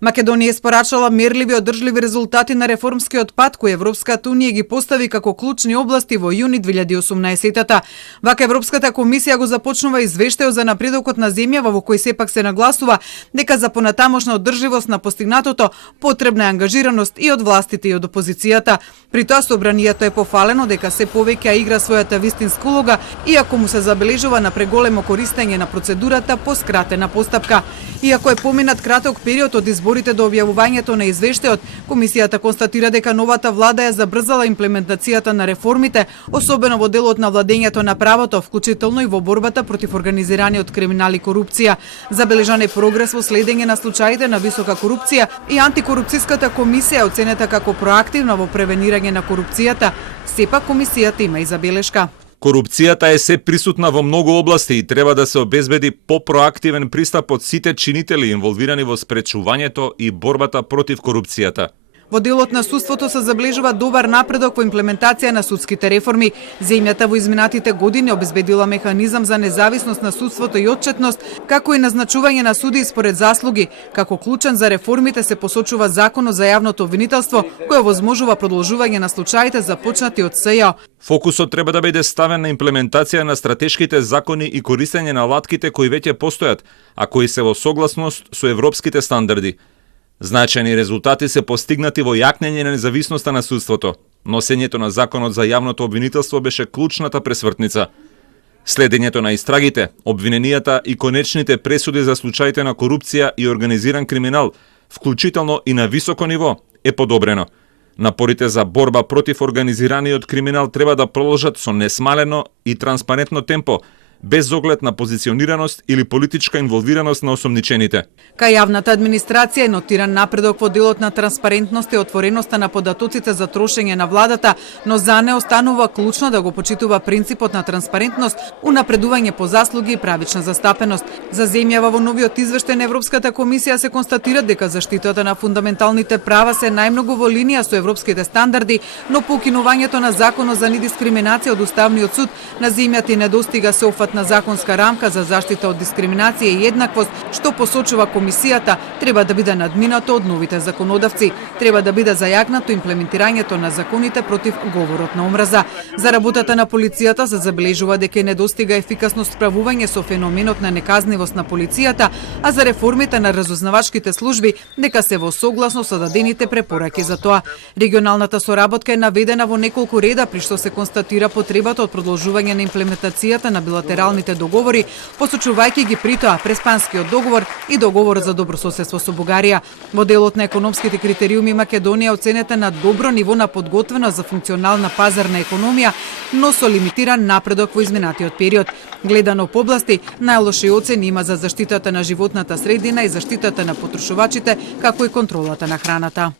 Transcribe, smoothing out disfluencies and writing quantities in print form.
Македонија испорачала мерливи одржливи резултати на реформскиот пат кој Европската унија ги постави како клучни области во јуни 2018-та. Вака Европската комисија го започнува извештајот за напредокот на земјава во кој сепак се нагласува дека за понатамошна одржливост на постигнатото потребна е ангажираност и од властите и од опозицијата. При тоа собранието е пофалено дека се повеќе игра својата вистинска улога, иако му се забележува на преголемо користење на процедурата по скратена постапка. Иако е поминат краток период од изборите до објавувањето на извештајот, комисијата констатира дека новата влада е забрзала имплементацијата на реформите, особено во делот на владењето на правото, вклучително и во борбата против организираниот криминал и корупција. Забележан е прогрес во следење на случаите на висока корупција и антикорупцијската комисија оценета како проактивна во превенирање на корупцијата. Сепак комисијата има и забелешка. Корупцијата е се присутна во многу области и треба да се обезбеди по-проактивен пристап од сите чинители инволвирани во спречувањето и борбата против корупцијата. Во делот на судството се забележува добар напредок во имплементација на судските реформи. Земјата во изминатите години обезбедила механизам за независност на судството и отчетност, како и назначување на суди според заслуги. Како клучен за реформите се посочува Законот за јавното обвинителство, кој овозможува продолжување на случаите започнати од СЈО. Фокусот треба да биде ставен на имплементација на стратешките закони и користење на алатките кои веќе постојат, а кои се во согласност со европските стандарди. Значајни резултати се постигнати во јакнење на независноста на судството. Носењето на Законот за јавното обвинителство беше клучната пресвртница. Следењето на истрагите, обвиненијата и конечните пресуди за случаите на корупција и организиран криминал, вклучително и на високо ниво, е подобрено. Напорите за борба против организираниот криминал треба да продолжат со несмалено и транспарентно темпо, без оглед на позиционираност или политичка инволвираност на осомничените. Кај јавната администрација е нотиран напредок во делот на транспарентност и отвореноста на податоците за трошење на владата, но за не останува клучно да го почитува принципот на транспарентност, унапредување по заслуги и правична застапеност. За земјава во новиот извештај на Европската комисија се констатира дека заштитата на фундаменталните права се најмногу во линија со европските стандарди, но по укинувањето на Законот за недискриминација од Уставниот суд на земјата и недостига сеопфатна законска рамка за заштита од дискриминација и еднаквост, што посочува комисијата, треба да биде надминато од новите законодавци. Треба да биде зајакнато имплементирањето на законите против говорот на омраза. За работата на полицијата се забележува дека недостига ефикасно справување со феноменот на неказнивост на полицијата, а за реформите на разузнавачките служби дека се во согласно со дадените препораки за тоа. Регионалната соработка е наведена во неколку реда, при што се констатира потребата од продолжување на имплементацијата на билатералните договори, посочувајќи ги при тоа Преспанскиот договор и договорот за добрососедство со Бугарија. Во делот на економските критериуми Македонија оценета на добро ниво на подготвеност за функционална пазарна економија, но со лимитиран напредок во изминатиот период. Гледано по области, најлоши оцени има за заштитата на животната средина и заштитата на потрошувачите, како и контролата на храната.